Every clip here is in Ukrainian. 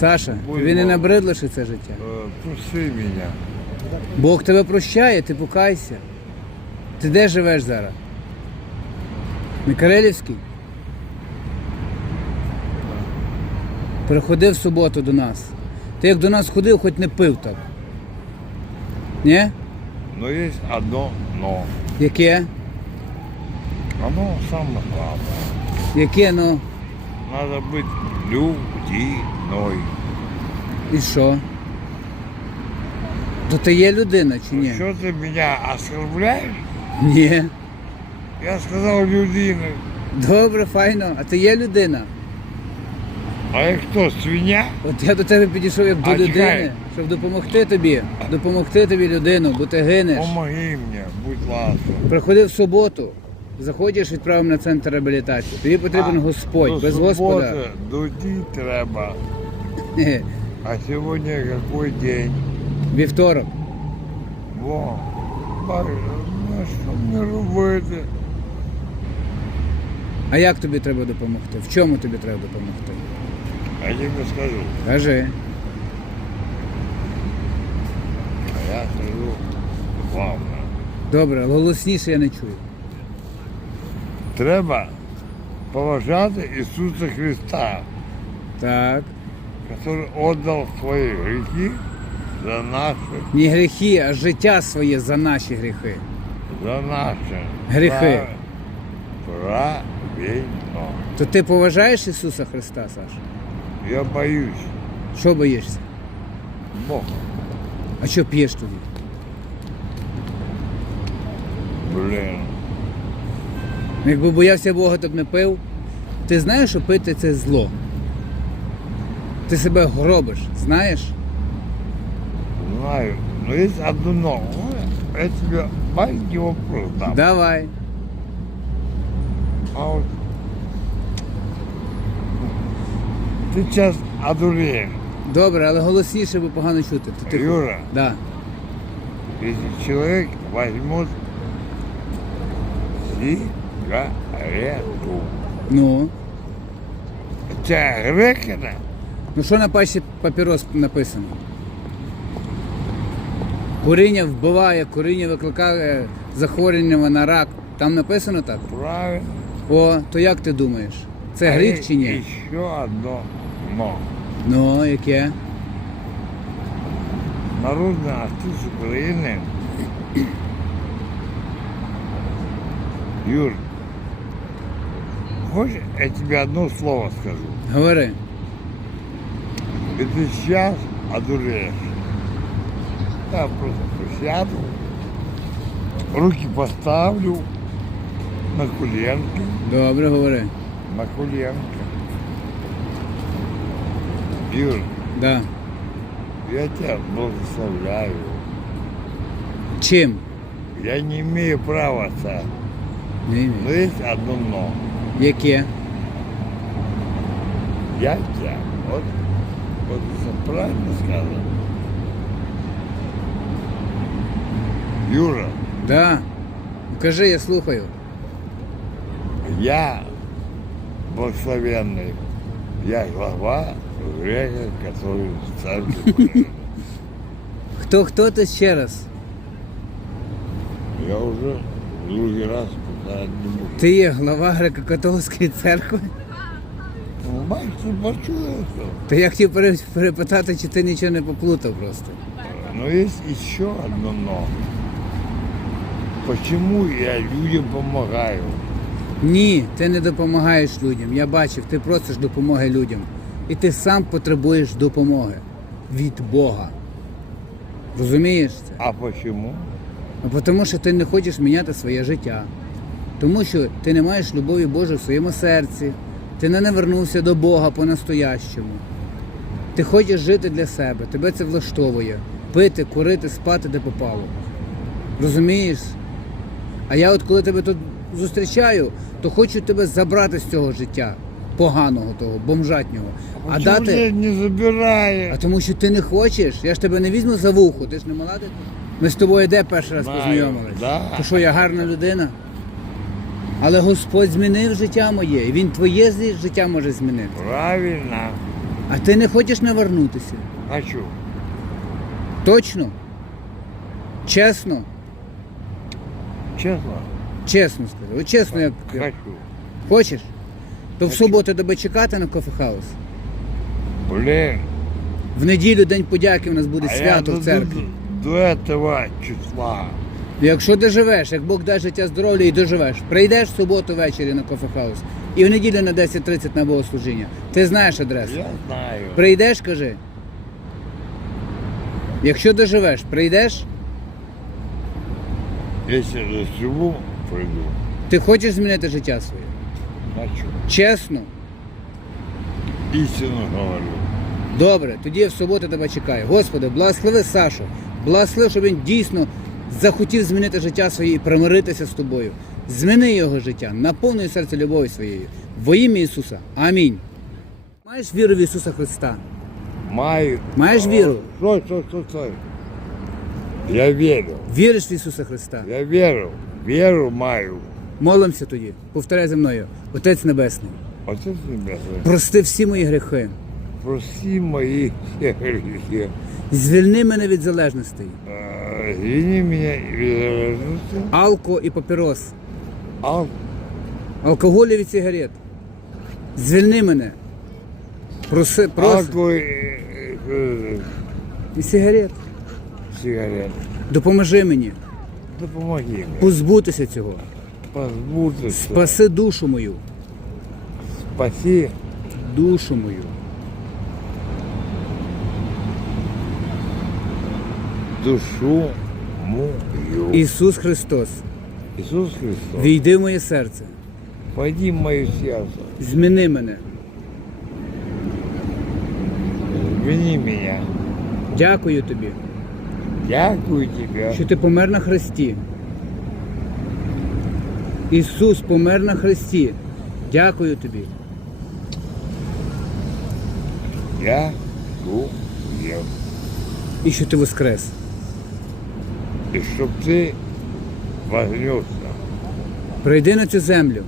Саша, Будь тобі не набридло це життя? Пусти меня. Бог тебе прощає, ти покайся. Ти де живеш зараз? Микарелівський? Приходив в суботу до нас. Ти як до нас ходив, хоч не пив так. Ні? Но есть одно но. Яке? Оно самое главное. Яке, ну? Надо быть людиной. І що? То ти є людина чи ні? Что ты меня оскорбляешь? Ні. Я сказал людиной. Добре, файно. А ти є людина? А я кто, свинья? От я до тебе підійшов як до А, людини, чекай. щоб допомогти тобі, допомогти тобі людину, бо ти гинеш. Помоги мне, будь ласка. Приходи в суботу, заходиш, відправимо на центр реабілітації. Тобі потрібен А, Господь, до без Господа. Дуді треба. А сегодня какой день? Вівторок. Во. Ну що мені робити? А як тобі треба допомогти? В чому тобі треба допомогти? А я тебе скажу. Кажи. А я скажу главное. Добре, голосніше я не чую. Треба поважати Ісуса Христа, Так. який віддав свої гріхи за наші, Не гріхи, а життя своє за наші гріхи. за наші Гріхи. прав- Правильно. То ти поважаєш Ісуса Христа, Саша? Я боюсь. Що боїшся? Бог. А що п'єш тоді? Блін. Якби боявся Бога, то б не пив. Ти знаєш, що пити це зло. Ти себе гробиш, знаєш? Знаю. Но есть одно. Я тебе маленький вопрос дам. Давай. А вот ты сейчас одуреешь. Добре, але голосніше, бо погано чути. Ти... Юра, Да. если человек возьмет сигарету, Ну. у тебя Ну що на пачці папірос написано? Куріння вбиває, куріння викликає захворювання на рак. Там написано так? правильно? О, то як ти думаєш? Це гріх чи ні? Еще одно но. Ну, яке? Народный артист Украины Юр, хочешь, я тебе одно слово скажу? Говори. И ты сейчас одуреешь. Я просто присяду, руки поставлю на коленки, Добре, говори. на коленки. Юр, Да. я тебя благословляю. Чим? Я не имею права, отца. Не Но ім'я. есть одно но. Яке? Яйця. От, от правильно сказано. Юра. Да. Кажи, я слухаю. Я благословенный. Я глава Грегор, который царствует. Кто кто-то еще раз? Я уже в другий раз Ти є глава греко-католицької церкви? Ну? Та я хотів перепитати, чи ти нічого не поплутав просто. Но есть еще одно но. Почему я людям помогаю? Ні, ти не допомагаєш людям. Я бачив, ти просиш допомоги людям. І ти сам потребуєш допомоги від Бога. Розумієш це? А почему? А тому що ти не хочеш міняти своє життя. Тому що ти не маєш любові Божої в своєму серці. Ти не навернувся до Бога по-настоящому. Ти хочеш жити для себе, тебе це влаштовує. Пити, курити, спати, де попало. Розумієш? А я от коли тебе тут зустрічаю, то хочу тебе забрати з цього життя поганого того, бомжатнього. А Почему дати. же не забирає? А тому що ти не хочеш, я ж тебе не візьму за вухо, ти ж не дитина. Ми з тобою де перший раз познайомились? да. То що я гарна людина? Але Господь змінив життя моє, і Він твоє життя може змінити. Правильно. А ти не хочеш навернутися? Хочу. Точно? Чесно? Честно? Чесно скажи. От чесно, як Хочу. хочеш? То в Хочу. суботу тебе чекати на кофехаус. Блин. В неділю День подяки у нас буде а свято я в церкві. До, до этого числа. Якщо доживеш, як Бог дасть життя здоров'я і доживеш, прийдеш в суботу ввечері на кофехаус і в неділю на 10.30 на богослужіння. Ти знаєш адресу. Я знаю. Прийдеш, кажи. Якщо доживеш, прийдеш, Если доживу, приду. ти хочеш змінити життя своє. Хочу. Чесно. Истину говорю. Добре, тоді я в суботу тебе чекаю. Господи, благослови Сашу. Благослови, щоб він дійсно захотів змінити життя своє і примиритися з тобою. Зміни його життя, наповнюй серце любов'ю своєю. Во ім'я Ісуса. Амінь. Маєш віру в Ісуса Христа? Маю. Маєш віру? Стой, стой, стой, стой. Я верю. Віриш в Ісуса Христа? Я верю. Веру маю. Молимося тоді. Повторяй за мною. Отець Небесний, Отец Небесный, прости всі мої гріхи. прости мои все грехи. Звільни мене від залежностей Э, Извини меня из Алко і папірос. Ал, Алкоголю від сигарет. Звільни мене. Проси, проси. алко э, э, І сигарет. сигарет. Допоможи мені Да помоги мне. позбутися цього. Позбудься. Спаси душу мою. Спаси Душу мою. Душу мою. Ісус Христос. Иисус Христос, Війди в моє серце. войди в мое сердце. Зміни мене. Извини меня. Дякую тобі, Дякую тебе. що ти помер на Христі. Ісус помер на Христі. Дякую тобі. Дякую. І що ти воскрес. И щоб ти вознесся. Прийди на цю землю,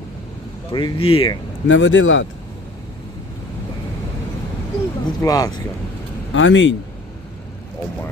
Прийди, наведи лад. будь ласка. Амінь. О, мама.